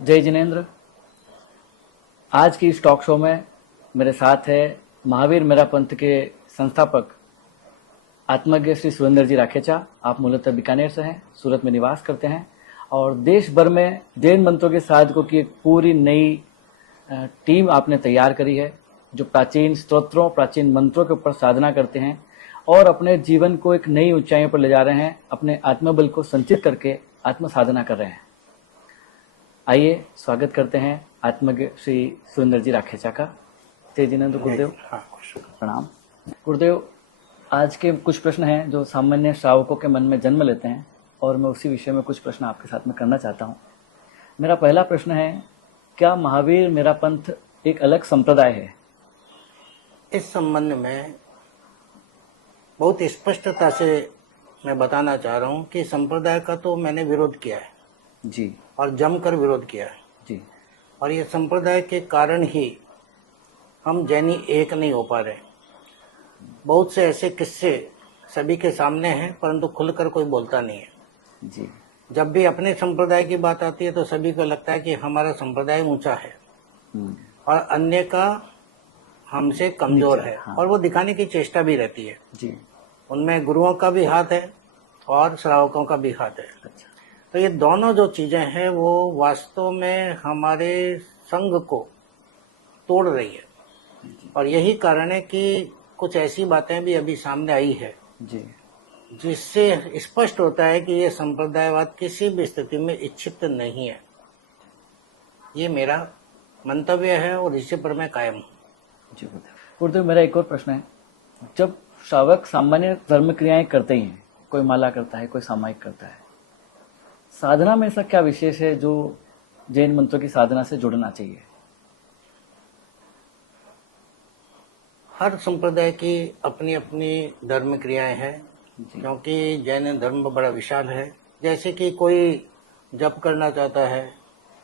जय जिनेन्द्र। आज की इस टॉक शो में मेरे साथ है महावीर मेरा पंथ के संस्थापक आत्मज्ञ श्री सुरेंद्र जी राखेचा। आप मूलतः बीकानेर से हैं, सूरत में निवास करते हैं और देश भर में जैन मंत्रों के साधकों की एक पूरी नई टीम आपने तैयार करी है, जो प्राचीन स्तोत्रों, प्राचीन मंत्रों के ऊपर साधना करते हैं और अपने जीवन को एक नई ऊंचाइयों पर ले जा रहे हैं, अपने आत्मबल को संचित करके आत्म साधना कर रहे हैं। आइए स्वागत करते हैं आत्मज्ञ श्री सुरेंद्र जी राखेचा का। जय जिनेन्द्र गुरुदेव। प्रणाम गुरुदेव। आज के कुछ प्रश्न हैं जो सामान्य श्रावकों के मन में जन्म लेते हैं और मैं उसी विषय में कुछ प्रश्न आपके साथ में करना चाहता हूँ। मेरा पहला प्रश्न है, क्या महावीर मेरा पंथ एक अलग संप्रदाय है? इस संबंध में बहुत स्पष्टता से मैं बताना चाह रहा हूँ कि संप्रदाय का तो मैंने विरोध किया है जी, और जमकर विरोध किया है जी। और ये संप्रदाय के कारण ही हम जैनी एक नहीं हो पा रहे। बहुत से ऐसे किस्से सभी के सामने हैं, परंतु खुलकर कोई बोलता नहीं है जी। जब भी अपने संप्रदाय की बात आती है तो सभी को लगता है कि हमारा संप्रदाय ऊंचा है और अन्य का हमसे कमजोर है। हाँ। और वो दिखाने की चेष्टा भी रहती है जी। उनमें गुरुओं का भी हाथ है और श्रावकों का भी हाथ है। अच्छा। तो ये दोनों जो चीजें हैं वो वास्तव में हमारे संघ को तोड़ रही है और यही कारण है कि कुछ ऐसी बातें भी अभी सामने आई है जी, जिससे स्पष्ट होता है कि ये संप्रदायवाद किसी भी स्थिति में इच्छित नहीं है। ये मेरा मंतव्य है और इसी पर मैं कायम हूँ। जी गुरुदेव। मेरा एक और प्रश्न है, जब श्रावक सामान्य धर्म क्रियाएं करते ही हैं, कोई माला करता है, कोई सामायिक करता है, साधना में ऐसा क्या विशेष है जो जैन मंत्रों की साधना से जुड़ना चाहिए? हर संप्रदाय की अपनी अपनी धर्म क्रियाएं हैं, क्योंकि जैन धर्म बड़ा विशाल है। जैसे कि कोई जप करना चाहता है,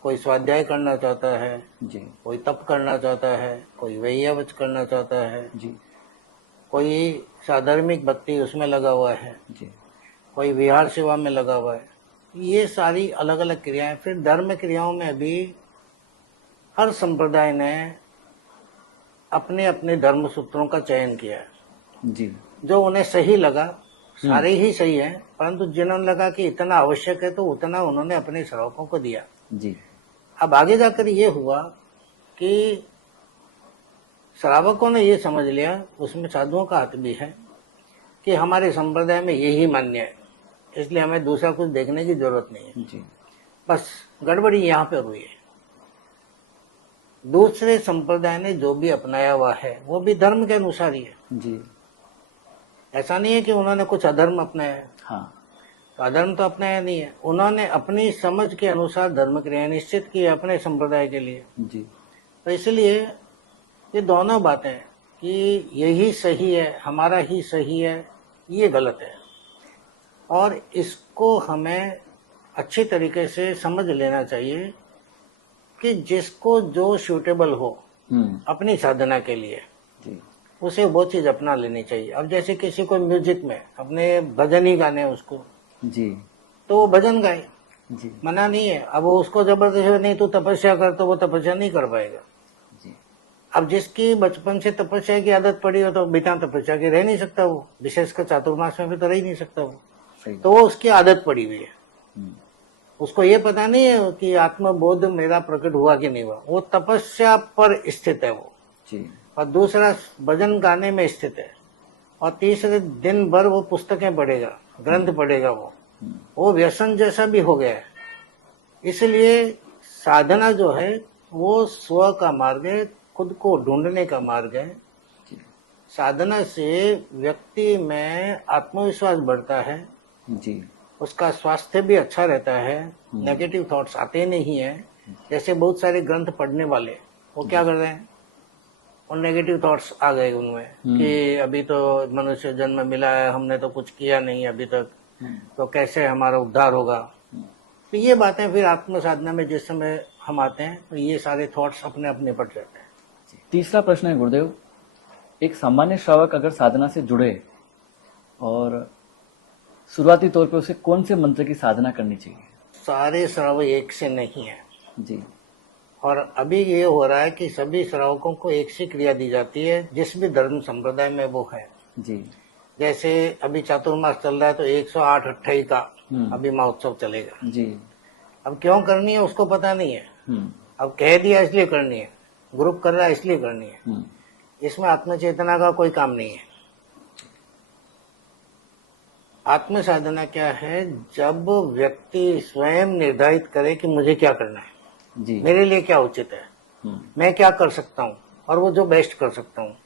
कोई स्वाध्याय करना चाहता है जी, कोई तप करना चाहता है, कोई वैयावच करना चाहता है जी, कोई साधर्मिक भक्ति उसमें लगा हुआ है, जी, कोई विहार सेवा में लगा हुआ है। ये सारी अलग अलग क्रियाएं। फिर धर्म क्रियाओं में भी हर संप्रदाय ने अपने अपने धर्म सूत्रों का चयन किया है जी, जो उन्हें सही लगा। सारे ही सही है, परंतु जिन्होंने लगा कि इतना आवश्यक है तो उतना उन्होंने अपने श्रावकों को दिया। जी। अब आगे जाकर ये हुआ कि श्रावकों ने ये समझ लिया, उसमें साधुओं का हाथ भी है, कि हमारे संप्रदाय में यही मान्य है, इसलिए हमें दूसरा कुछ देखने की जरूरत नहीं है। जी, बस गड़बड़ी यहाँ पर हुई है। दूसरे संप्रदाय ने जो भी अपनाया हुआ है वो भी धर्म के अनुसार ही है। जी। ऐसा नहीं है कि उन्होंने कुछ अधर्म अपनाया है। हाँ, तो अधर्म तो अपनाया नहीं है, उन्होंने अपनी समझ के अनुसार धर्म क्रिया निश्चित की है अपने संप्रदाय के लिए। जी, तो इसलिए ये दोनों बातें कि यही सही है, हमारा ही सही है, ये गलत है और इसको हमें अच्छी तरीके से समझ लेना चाहिए कि जिसको जो सूटेबल हो अपनी साधना के लिए जी, उसे वो चीज अपना लेनी चाहिए। अब जैसे किसी को म्यूजिक में अपने भजन ही गाने उसको, जी, तो वो भजन गाए, जी, मना नहीं है। अब वो उसको जबरदस्ती नहीं तो तपस्या कर, तो वो तपस्या नहीं कर पाएगा। जी। अब जिसकी बचपन से तपस्या की आदत पड़ी हो तो बिना तपस्या के रह नहीं सकता वो, विशेषकर चातुर्मास में भी तो रह ही नहीं सकता वो। सही। तो वो उसकी आदत पड़ी हुई है, हम्म, उसको ये पता नहीं है कि आत्मबोध मेरा प्रकट हुआ कि नहीं हुआ। वो तपस्या पर स्थित है वो, जी, और दूसरा भजन गाने में स्थित है, और तीसरे दिन भर वो पुस्तकें पढ़ेगा, ग्रंथ पढ़ेगा। वो व्यसन जैसा भी हो गया है। इसलिए साधना जो है वो स्व का मार्ग है, खुद को ढूंढने का मार्ग है। जी, साधना से व्यक्ति में आत्मविश्वास बढ़ता है, जी, उसका स्वास्थ्य भी अच्छा रहता है, नेगेटिव थॉट्स आते नहीं है। जैसे बहुत सारे ग्रंथ पढ़ने वाले वो क्या कर रहे हैं, और नेगेटिव थॉट्स आ गए उनमें कि अभी तो मनुष्य जन्म मिला है, हमने तो कुछ किया नहीं अभी तक, तो कैसे हमारा उद्धार होगा। तो ये बातें फिर आत्म साधना में जिस समय हम आते हैं तो ये सारे थॉट्स अपने अपने पट जाते हैं। तीसरा प्रश्न है गुरुदेव, एक सामान्य श्रावक अगर साधना से जुड़े और शुरुआती तौर पे उसे कौन से मंत्र की साधना करनी चाहिए? सारे श्रावक एक से नहीं है। जी और अभी ये हो रहा है कि सभी श्रावकों को एक सी क्रिया दी जाती है जिस भी धर्म संप्रदाय में वो है। जी जैसे अभी चातुर्मास चल रहा है तो 108 अट्ठाई का हम्म। अभी महोत्सव चलेगा। जी अब क्यों करनी है उसको पता नहीं है, हम्म अब कह दिया इसलिए करनी है, ग्रुप कर रहा है इसलिए करनी है। हम्म इसमें आत्मचेतना का कोई काम नहीं है। आत्म साधना क्या है? जब व्यक्ति स्वयं निर्धारित करे कि मुझे क्या करना है, जी मेरे लिए क्या उचित है, मैं क्या कर सकता हूँ और वो जो बेस्ट कर सकता हूँ,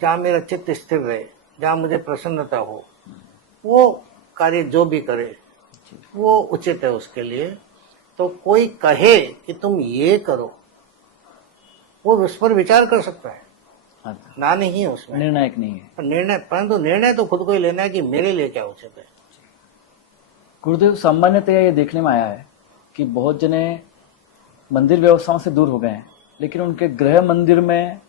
जहाँ मेरा चित्त स्थिर रहे, जहाँ मुझे प्रसन्नता हो, वो कार्य जो भी करे वो उचित है उसके लिए। तो कोई कहे कि तुम ये करो, वो उस पर विचार कर सकता है, अच्छा, ना नहीं है उसमें निर्णायक नहीं है। पर निर्णय, परंतु निर्णय तो खुद को ही लेना है कि मेरे लिए क्या उचित है। गुरुदेव, सामान्यतया ये देखने में आया है कि बहुत जने मंदिर व्यवस्थाओं से दूर हो गए हैं, लेकिन उनके गृह मंदिर में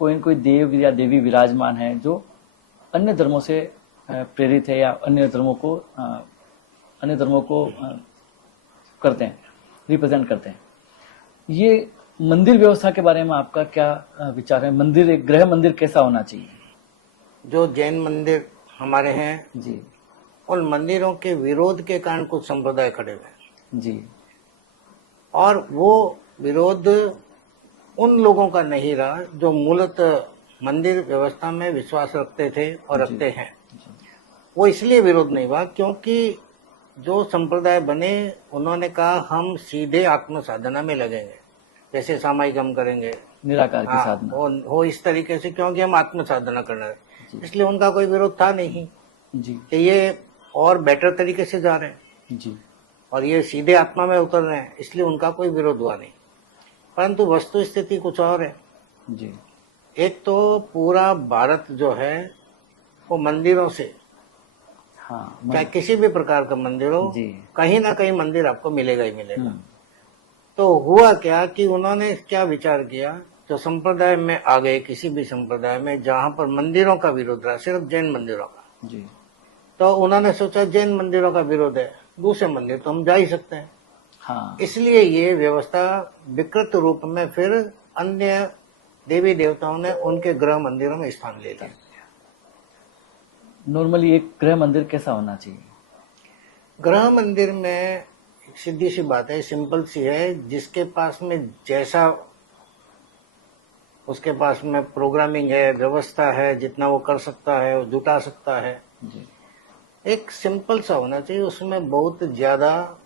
कोई न कोई देव या देवी विराजमान है जो अन्य धर्मों से प्रेरित है या अन्य धर्मों को करते हैं, रिप्रेजेंट करते हैं। ये मंदिर व्यवस्था के बारे में आपका क्या विचार है? मंदिर, एक गृह मंदिर कैसा होना चाहिए? जो जैन मंदिर हमारे हैं, जी उन मंदिरों के विरोध के कारण कुछ संप्रदाय खड़े हुए, जी और वो विरोध उन लोगों का नहीं रहा जो मूलतः मंदिर व्यवस्था में विश्वास रखते थे और रखते हैं। वो इसलिए विरोध नहीं हुआ क्योंकि जो संप्रदाय बने उन्होंने कहा हम सीधे आत्म साधना में लगेंगे, जैसे सामायिक हम करेंगे, निराकार की हाँ, साधना। हो इस तरीके से, क्योंकि हम आत्म साधना करना है। इसलिए उनका कोई विरोध था नहीं जी कि ये और बेटर तरीके से जा रहे हैं जी और ये सीधे आत्मा में उतर रहे हैं, इसलिए उनका कोई विरोध हुआ नहीं। परंतु वस्तु स्थिति कुछ और है। जी एक तो पूरा भारत जो है वो मंदिरों से, हाँ, चाहे किसी भी प्रकार का मंदिर हो, जी कहीं ना कहीं मंदिर आपको मिलेगा ही मिलेगा। हम्म, तो हुआ क्या कि उन्होंने क्या विचार किया, जो संप्रदाय में आ गए, किसी भी संप्रदाय में जहां पर मंदिरों का विरोध रहा, सिर्फ जैन मंदिरों का, जी तो उन्होंने सोचा जैन मंदिरों का विरोध है, दूसरे मंदिर तो हम जा ही सकते हैं। हाँ, इसलिए ये व्यवस्था विकृत रूप में फिर अन्य देवी देवताओं ने उनके गृह मंदिरों में स्थान ले लिया। नॉर्मली एक गृह मंदिर कैसा होना चाहिए? गृह मंदिर में एक सीधी सी बात है, सिंपल सी है, जिसके पास में जैसा उसके पास में प्रोग्रामिंग है, व्यवस्था है, जितना वो कर सकता है, वो जुटा सकता है, जी एक सिंपल सा होना चाहिए। उसमें बहुत ज्यादा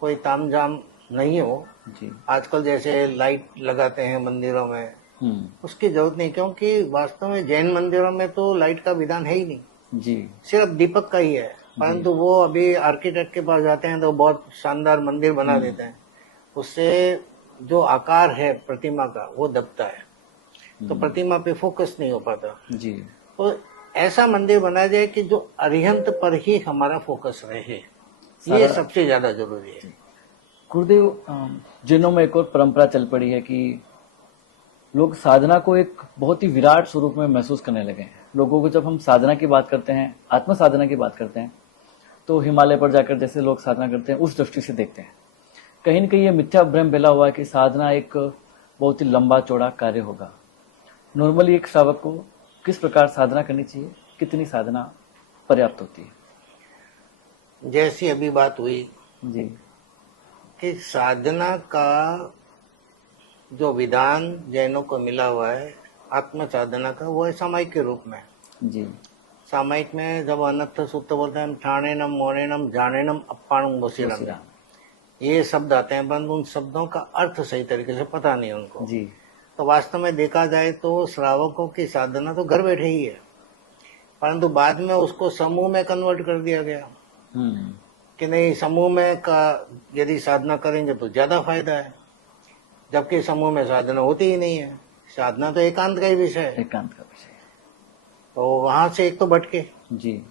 कोई तामझाम नहीं हो। जी आजकल जैसे लाइट लगाते हैं मंदिरों में, उसकी जरूरत नहीं, क्योंकि वास्तव में जैन मंदिरों में तो लाइट का विधान है ही नहीं, जी सिर्फ दीपक का ही है। परंतु वो अभी आर्किटेक्ट के पास जाते हैं तो बहुत शानदार मंदिर बना देते हैं, उससे जो आकार है प्रतिमा का वो दबता है, तो प्रतिमा पे फोकस नहीं हो पाता। जी तो ऐसा मंदिर बनाया जाए कि जो अरिहंत पर ही हमारा फोकस रहे, ये सबसे ज्यादा जरूरी है। गुरुदेव, जैनों में एक और परंपरा चल पड़ी है कि लोग साधना को एक बहुत ही विराट स्वरूप में महसूस करने लगे हैं। लोगों को जब हम साधना की बात करते हैं, आत्म साधना की बात करते हैं, तो हिमालय पर जाकर जैसे लोग साधना करते हैं उस दृष्टि से देखते हैं। कहीं न कहीं ये मिथ्या भ्रम फैला हुआ है कि साधना एक बहुत ही लंबा चौड़ा कार्य होगा। नॉर्मली एक श्रावक को किस प्रकार साधना करनी चाहिए, कितनी साधना पर्याप्त होती है? जैसी अभी बात हुई जी कि साधना का जो विधान जैनों को मिला हुआ है आत्म साधना का, वो है सामायिक के रूप में। जी सामायिक में जब अनर्थ सूत्र बोलते हैं, ठाणेनम मोनेनम जानेनम अप्पाणम वसीरम, ये शब्द आते हैं, परंतु उन शब्दों का अर्थ सही तरीके से पता नहीं उनको। जी तो वास्तव में देखा जाए तो श्रावकों की साधना तो घर बैठे ही है, परंतु बाद में उसको समूह में कन्वर्ट कर दिया गया कि नहीं, समूह में का यदि साधना करेंगे तो ज्यादा फायदा है, जबकि समूह में साधना होती ही नहीं है। साधना तो एकांत का ही विषय है। एकांत का विषय। तो वहां से एक तो भटके। जी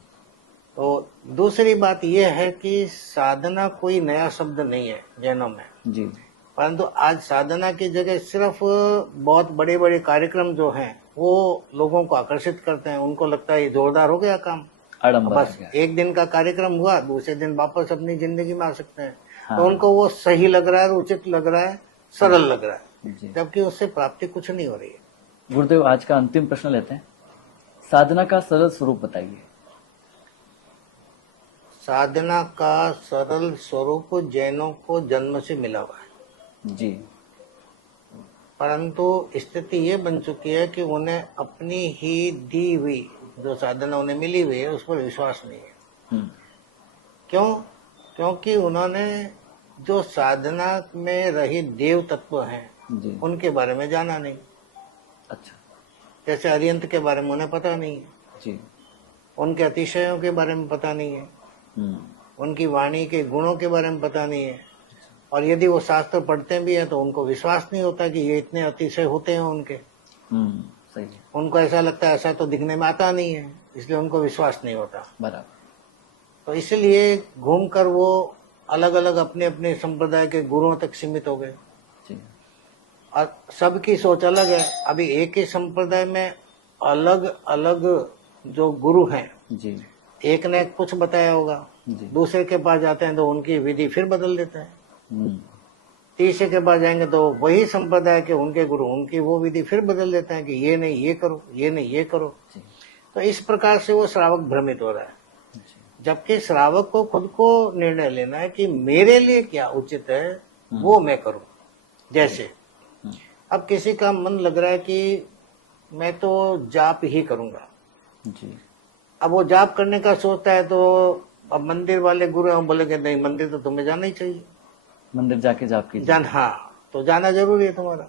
तो दूसरी बात यह है कि साधना कोई नया शब्द नहीं है जैनों में, जी परंतु आज साधना की जगह सिर्फ बहुत बड़े बड़े कार्यक्रम जो हैं वो लोगों को आकर्षित करते हैं। उनको लगता है ये जोरदार हो गया काम, आडंबर बस आ गया। एक दिन का कार्यक्रम हुआ, दूसरे दिन वापस अपनी जिंदगी में आ सकते हैं। हाँ। तो उनको वो सही लग रहा है, उचित लग रहा है, सरल लग रहा है, जी जबकि उससे प्राप्ति कुछ नहीं हो रही है। गुरुदेव, आज का अंतिम प्रश्न लेते हैं। साधना का सरल स्वरूप बताइए। साधना का सरल स्वरूप जैनों को जन्म से मिला हुआ है, जी परंतु स्थिति ये बन चुकी है कि उन्हें अपनी ही दी हुई जो साधना उन्हें मिली हुई है उस पर विश्वास नहीं है। हम्म, क्यों? क्योंकि उन्होंने जो साधना में रही देव तत्व हैं जी उनके बारे में जाना नहीं। अच्छा जैसे अरियंत के बारे में उन्हें पता नहीं है, जी उनके अतिशयों के बारे में पता नहीं है, हम्म, उनकी वाणी के गुणों के बारे में पता नहीं है। और यदि वो शास्त्र पढ़ते भी हैं तो उनको विश्वास नहीं होता कि ये इतने अतिशय होते हैं उनके। सही है, उनको ऐसा लगता है ऐसा तो दिखने में आता नहीं है, इसलिए उनको विश्वास नहीं होता। बराबर। तो इसलिए घूमकर वो अलग अलग अपने अपने संप्रदाय के गुरुओं तक सीमित हो गए। जी और सबकी सोच अलग है। अभी एक ही संप्रदाय में अलग अलग जो गुरु हैं, जी एक ने कुछ बताया होगा, जी दूसरे के पास जाते हैं तो उनकी विधि फिर बदल देते हैं, हम्म, तीसरे के पास जाएंगे तो वही संप्रदाय के उनके गुरु उनकी वो विधि फिर बदल देते हैं कि ये नहीं ये करो, ये नहीं ये करो। जी तो इस प्रकार से वो श्रावक भ्रमित हो रहा है, जी जबकि श्रावक को खुद को निर्णय लेना है कि मेरे लिए क्या उचित है वो मैं करूं। जैसे अब किसी का मन लग रहा है कि मैं तो जाप ही करूंगा, जी अब वो जाप करने का सोचता है तो अब मंदिर वाले गुरु हैं बोलेंगे नहीं मंदिर तो तुम्हें जाना ही चाहिए, मंदिर जाके जाप कीजिए। हाँ तो जाना जरूरी है तुम्हारा।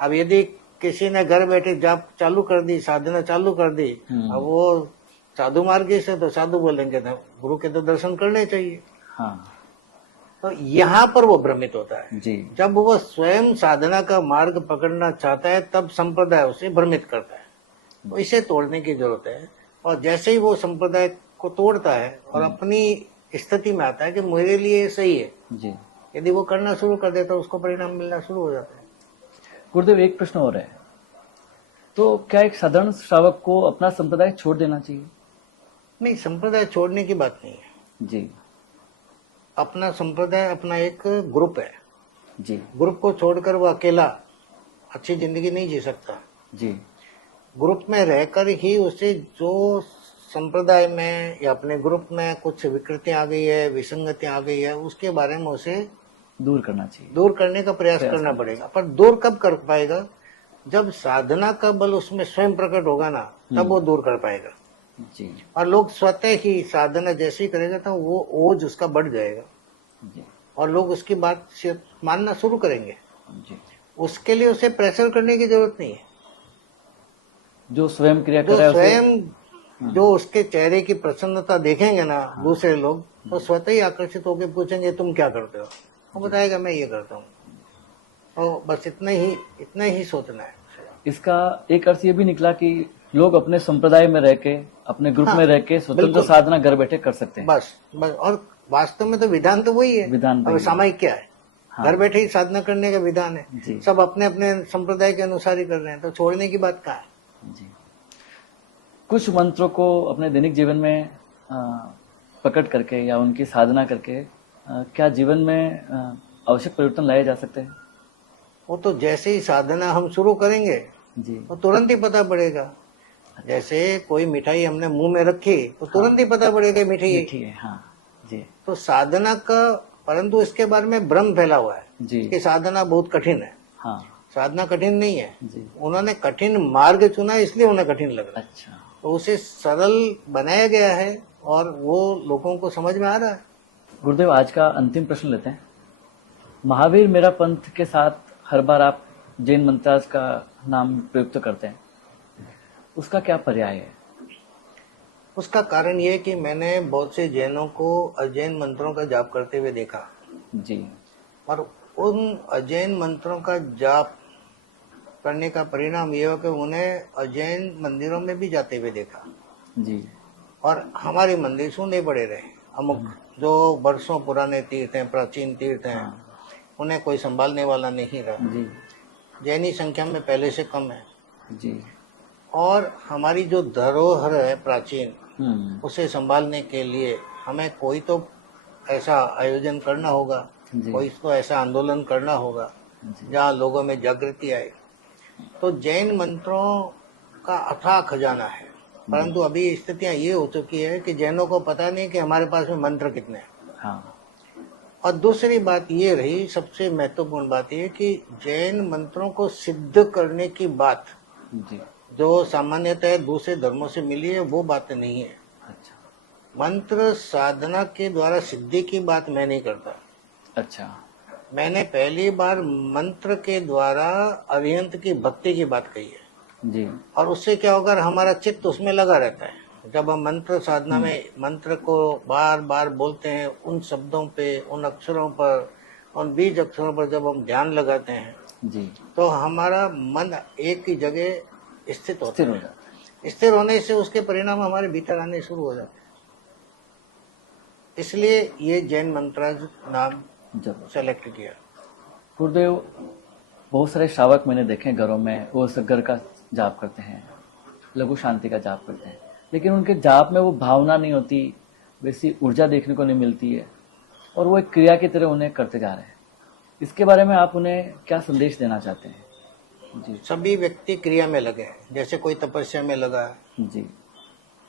अब यदि किसी ने घर बैठे जाप चालू कर दी, साधना चालू कर दी, अब वो साधु मार्गी से तो साधु बोलेंगे ना गुरु के तो दर्शन करने चाहिए। हाँ तो यहाँ पर वो भ्रमित होता है। जी जब वो स्वयं साधना का मार्ग पकड़ना चाहता है तब संप्रदाय उसे भ्रमित करता है, तो इसे तोड़ने की जरूरत है। और जैसे ही वो संप्रदाय को तोड़ता है और अपनी स्थिति में आता है कि मेरे लिए सही है, जी यदि वो करना शुरू कर देता है उसको परिणाम मिलना शुरू हो जाता है। गुरुदेव, एक प्रश्न और है, तो क्या एक साधारण श्रावक को अपना संप्रदाय छोड़ देना चाहिए? नहीं, संप्रदाय छोड़ने की बात नहीं है। जी अपना संप्रदाय अपना एक ग्रुप है, जी ग्रुप को छोड़कर वो अकेला अच्छी जिंदगी नहीं जी सकता। जी ग्रुप में रहकर ही उसे जो संप्रदाय में या अपने ग्रुप में कुछ विकृतियां आ गई है, विसंगतियां आ गई है, उसके बारे में उसे दूर करना चाहिए। दूर करने का प्रयास करना पड़ेगा। पर दूर कब कर पाएगा? जब साधना का बल उसमें स्वयं प्रकट होगा ना, तब वो दूर कर पाएगा। जी और लोग स्वतः ही साधना जैसे ही करेगा तो वो ओज उसका बढ़ जाएगा जी और लोग उसकी बात से मानना शुरू करेंगे। जी उसके लिए उसे प्रेशर करने की जरूरत नहीं है। जो स्वयं क्रिया कर जो रहा है उसे स्वयं जो उसके चेहरे की प्रसन्नता देखेंगे ना दूसरे लोग, तो स्वतः ही आकर्षित होकर पूछेंगे तुम क्या करते हो, वो बताएगा मैं ये करता हूँ। तो बस इतना ही सोचना है। इसका एक अर्थ ये भी निकला कि लोग अपने संप्रदाय में रह के, अपने ग्रुप में रह के स्वतंत्र बिल्कुल। साधना घर बैठे कर सकते हैं। बस और वास्तव में तो विधान तो वही है। विधान अब वही है। सामायिक क्या है? हाँ। घर बैठे ही साधना करने का विधान है। जी। सब अपने अपने संप्रदाय के अनुसार ही कर रहे हैं, तो छोड़ने की बात कहाँ है? जी कुछ मंत्रों को अपने दैनिक जीवन में प्रकट करके या उनकी साधना करके क्या जीवन में आवश्यक परिवर्तन लाए जा सकते हैं? वो तो जैसे ही साधना हम शुरू करेंगे जी तो तुरंत ही पता पड़ेगा। जैसे कोई मिठाई हमने मुंह में रखी तो तुरंत ही पता पड़ेगा मिठाई है। ठीक है। हाँ जी तो साधना का, परंतु इसके बारे में भ्रम फैला हुआ है जी कि साधना बहुत कठिन है। हाँ साधना कठिन नहीं है। जी उन्होंने कठिन मार्ग चुना इसलिए उन्हें कठिन लग रहा है, अच्छा तो उसे सरल बनाया गया है और वो लोगों को समझ में आ रहा है। गुरुदेव, आज का अंतिम प्रश्न लेते हैं। महावीर मेरा पंथ के साथ हर बार आप जैन मंत्रास का नाम प्रयुक्त करते हैं, उसका क्या पर्याय है? उसका कारण ये है कि मैंने बहुत से जैनों को अजैन मंत्रों का जाप करते हुए देखा जी और उन अजैन मंत्रों का जाप करने का परिणाम ये हो कि उन्हें अजैन मंदिरों में भी जाते हुए देखा जी और हमारे मंदिर शून्य पड़े रहे। अमुक जो वर्षों पुराने तीर्थ हैं, प्राचीन तीर्थ हैं, उन्हें कोई संभालने वाला नहीं रहा। जी जैनी संख्या में पहले से कम है जी और हमारी जो धरोहर है प्राचीन, उसे संभालने के लिए हमें कोई तो ऐसा आयोजन करना होगा, जी कोई तो ऐसा आंदोलन करना होगा जहाँ लोगों में जागृति आई। तो जैन मंत्रों का अथाह खजाना है, परंतु अभी स्थितियां ये हो चुकी है कि जैनों को पता नहीं कि हमारे पास में मंत्र कितने हैं। हाँ और दूसरी बात ये रही, सबसे महत्वपूर्ण बात ये कि जैन मंत्रों को सिद्ध करने की बात जी। जो सामान्यतः दूसरे धर्मों से मिली है वो बात नहीं है। अच्छा मंत्र साधना के द्वारा सिद्धि की बात मैं नहीं करता। अच्छा। मैंने पहली बार मंत्र के द्वारा अरिहंत की भक्ति की बात कही है। जी। और उससे क्या होगा, हमारा चित्त उसमें लगा रहता है। जब हम मंत्र साधना में मंत्र को बार बार बोलते हैं, उन शब्दों पे, उन अक्षरों पर, उन बीज अक्षरों पर जब हम ध्यान लगाते हैं जी। तो हमारा मन एक ही जगह स्थिर होता स्थिर हो है। जाता स्थिर होने से उसके परिणाम हमारे भीतर आने शुरू हो जाते हैं। इसलिए ये जैन मंत्र नाम है। जरूर। सेलेक्ट किया। गुरुदेव, बहुत सारे श्रावक मैंने देखे हैं घरों में, वो सगर का जाप करते हैं, लघु शांति का जाप करते हैं, लेकिन उनके जाप में वो भावना नहीं होती, वैसी ऊर्जा देखने को नहीं मिलती है, और वो एक क्रिया की तरह उन्हें करते जा रहे हैं। इसके बारे में आप उन्हें क्या संदेश देना चाहते हैं? जी। सभी व्यक्ति क्रिया में लगे हैं, जैसे कोई तपस्या में लगा है, जी।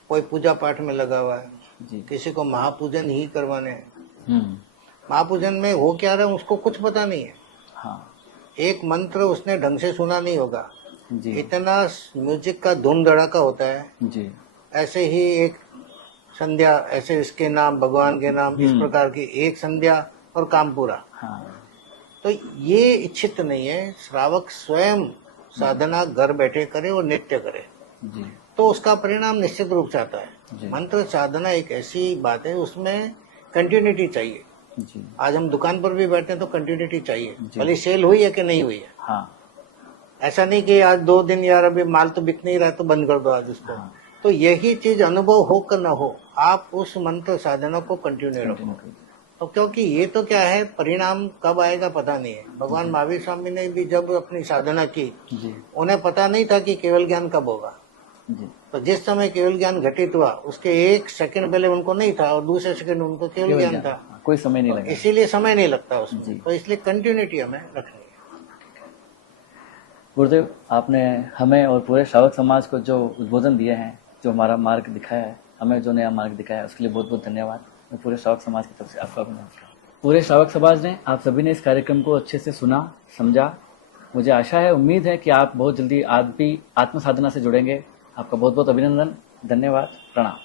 कोई पूजा पाठ में लगा हुआ है, जी। किसी को महापूजन ही करवाने हैं। हम्म। महापूजन में हो क्या रहा है उसको कुछ पता नहीं है। हाँ एक मंत्र उसने ढंग से सुना नहीं होगा, जी। इतना म्यूजिक का धूम धड़ाका होता है। जी। ऐसे ही एक संध्या, ऐसे इसके नाम, भगवान के नाम, इस प्रकार की एक संध्या और काम पूरा। हाँ तो ये इच्छित नहीं है। श्रावक स्वयं साधना घर बैठे करे और नित्य करे जी। तो उसका परिणाम निश्चित रूप से आता है। जी। मंत्र साधना एक ऐसी बात है, उसमें कंटिन्यूटी चाहिए। जी। आज हम दुकान पर भी बैठे हैं तो कंटिन्यूटी चाहिए, जी। भले सेल हुई है कि नहीं हुई है। हाँ ऐसा नहीं कि आज 2 दिन यार अभी माल तो बिक नहीं रहा तो बंद कर दो आज उसको। हाँ। तो यही चीज अनुभव हो कर ना हो, आप उस मंत्र साधना को कंटिन्यू कंटिन्यू रखो। करिए। तो क्योंकि ये तो क्या है, परिणाम कब आएगा पता नहीं है। भगवान महावीर स्वामी ने भी जब अपनी साधना की, जी। उन्हें पता नहीं था कि केवल ज्ञान कब होगा। जी। तो जिस समय केवल ज्ञान घटित हुआ उसके 1 सेकंड पहले उनको नहीं था और दूसरे सेकंड उनको केवल ज्ञान था। कोई समय नहीं लगा। इसीलिए समय नहीं लगता जी। उसमें। तो इसलिए कंटिन्यूटी हमें रखनी है। गुरुदेव, आपने हमें और पूरे श्रावक समाज को जो उद्बोधन दिए हैं, जो हमारा मार्ग दिखाया है, हमें जो नया मार्ग दिखाया है, उसके लिए बहुत बहुत धन्यवाद। मैं पूरे श्रावक समाज की तरफ से आपका अभिनंदन करता हूं। पूरे श्रावक समाज ने, आप सभी ने इस कार्यक्रम को अच्छे से सुना, समझा। मुझे आशा है, उम्मीद है कि आप बहुत जल्दी आप भी आत्म साधना से जुड़ेंगे। आपका बहुत बहुत अभिनंदन, धन्यवाद, प्रणाम।